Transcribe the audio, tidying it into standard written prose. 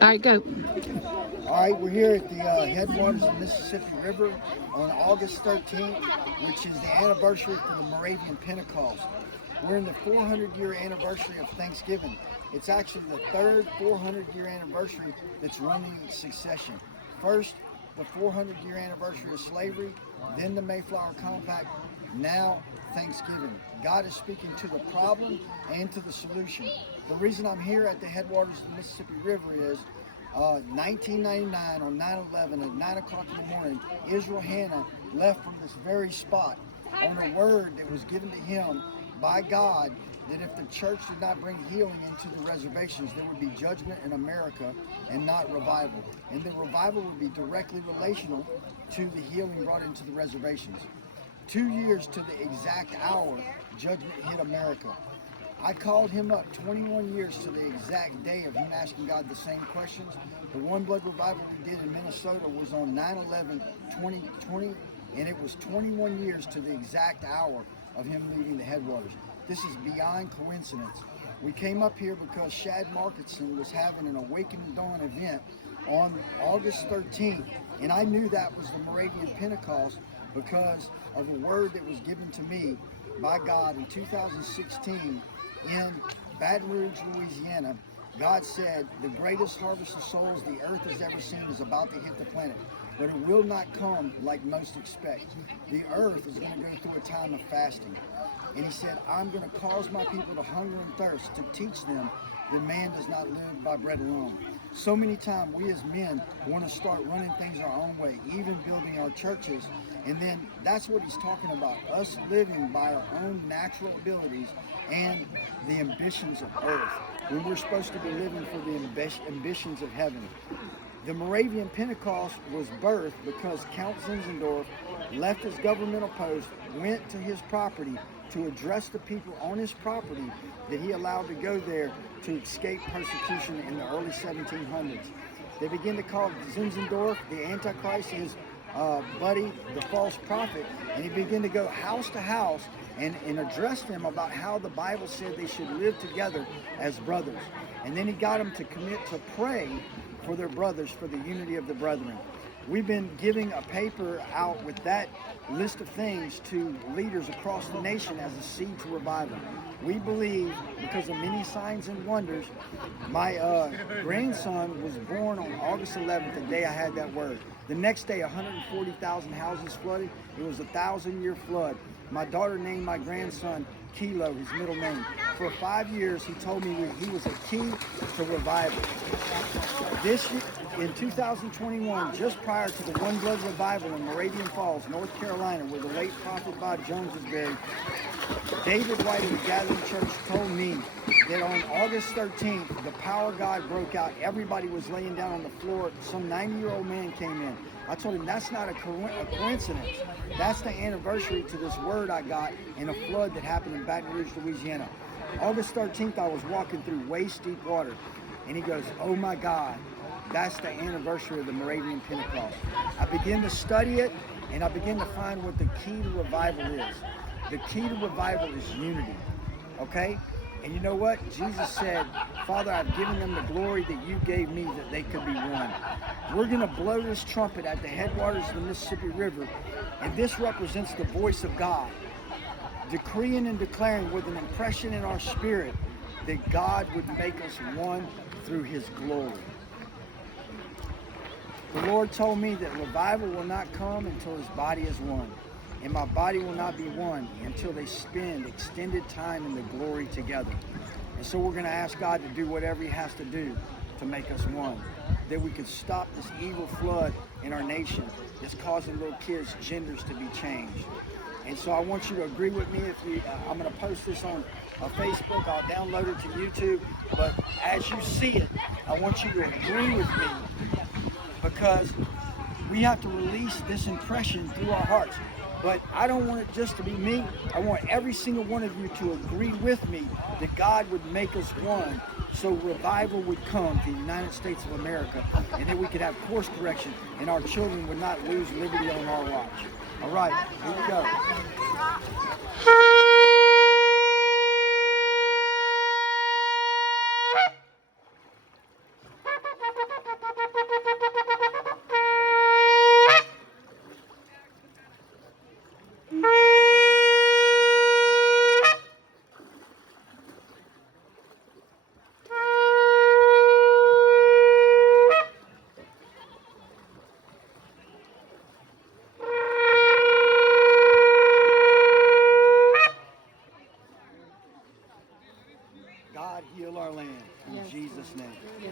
All right, go. All right, we're here at the headwaters of the Mississippi River on August 13th, which is the anniversary for the Moravian Pentecost. We're in the 400-year anniversary of Thanksgiving. It's actually the third 400-year anniversary that's running in succession. First, the 400-year anniversary of slavery, then the Mayflower Compact, now Thanksgiving. God is speaking to the problem and to the solution. The reason I'm here at the headwaters of the Mississippi River is 1999 on 9/11 at 9 o'clock in the morning, Israel Hanna left from this very spot on a word that was given to him by God that if the church did not bring healing into the reservations, there would be judgment in America and not revival. And the revival would be directly relational to the healing brought into the reservations. 2 years to the exact hour, judgment hit America. I called him up 21 years to the exact day of him asking God the same questions. The One Blood Revival we did in Minnesota was on 9/11/2020, and it was 21 years to the exact hour of him leaving the headwaters. This is beyond coincidence. We came up here because Shad Markinson was having an Awakening Dawn event on August 13th, and I knew that was the Moravian Pentecost because of a word that was given to me by God in 2016 in Baton Rouge, Louisiana. God said, the greatest harvest of souls the earth has ever seen is about to hit the planet, but it will not come like most expect. The earth is going to go through a time of fasting. And he said, I'm going to cause my people to hunger and thirst to teach them that man does not live by bread alone. So many times we as men want to start running things our own way, even building our churches. And then that's what he's talking about, us living by our own natural abilities and the ambitions of earth, when we're supposed to be living for the ambitions of heaven. The Moravian Pentecost was birthed because Count Zinzendorf left his governmental post, went to his property to address the people on his property that he allowed to go there to escape persecution in the early 1700s. They began to call Zinzendorf the Antichrist, his buddy, the false prophet, and he began to go house to house and address them about how the Bible said they should live together as brothers. And then he got them to commit to pray for their brothers, for the unity of the brethren. We've been giving a paper out with that list of things to leaders across the nation as a seed to revival. We believe, because of many signs and wonders, my grandson was born on August 11th, the day I had that word. The next day, 140,000 houses flooded. It was a 1,000-year flood. My daughter named my grandson Kilo, his middle name. For 5 years, he told me he was a key to revival. This year, in 2021, just prior to the One Blood Revival in Moravian Falls, North Carolina, where the late Prophet Bob Jones was buried, David White of the Gathering Church told me that on August 13th, the power of God broke out. Everybody was laying down on the floor. Some 90-year-old man came in. I told him that's not a coincidence. That's the anniversary to this word I got in a flood that happened in Baton Rouge, Louisiana. August 13th, I was walking through waist-deep water, and he goes, oh my God, that's the anniversary of the Moravian Pentecost. I began to study it, and I began to find what the key to revival is. The key to revival is unity, okay? And you know what? Jesus said, Father, I've given them the glory that you gave me that they could be one. We're going to blow this trumpet at the headwaters of the Mississippi River, and this represents the voice of God, decreeing and declaring with an impression in our spirit that God would make us one through his glory. The Lord told me that revival will not come until his body is one. And my body will not be one until they spend extended time in the glory together. And so we're going to ask God to do whatever he has to do to make us one, that we could stop this evil flood in our nation that's causing little kids' genders to be changed. And so I want you to agree with me. I'm going to post this on Facebook. I'll download it to YouTube. But as you see it, I want you to agree with me, because we have to release this impression through our hearts. But I don't want it just to be me. I want every single one of you to agree with me that God would make us one, so revival would come to the United States of America, and that we could have course correction, and our children would not lose liberty on our watch. All right, here we go. name.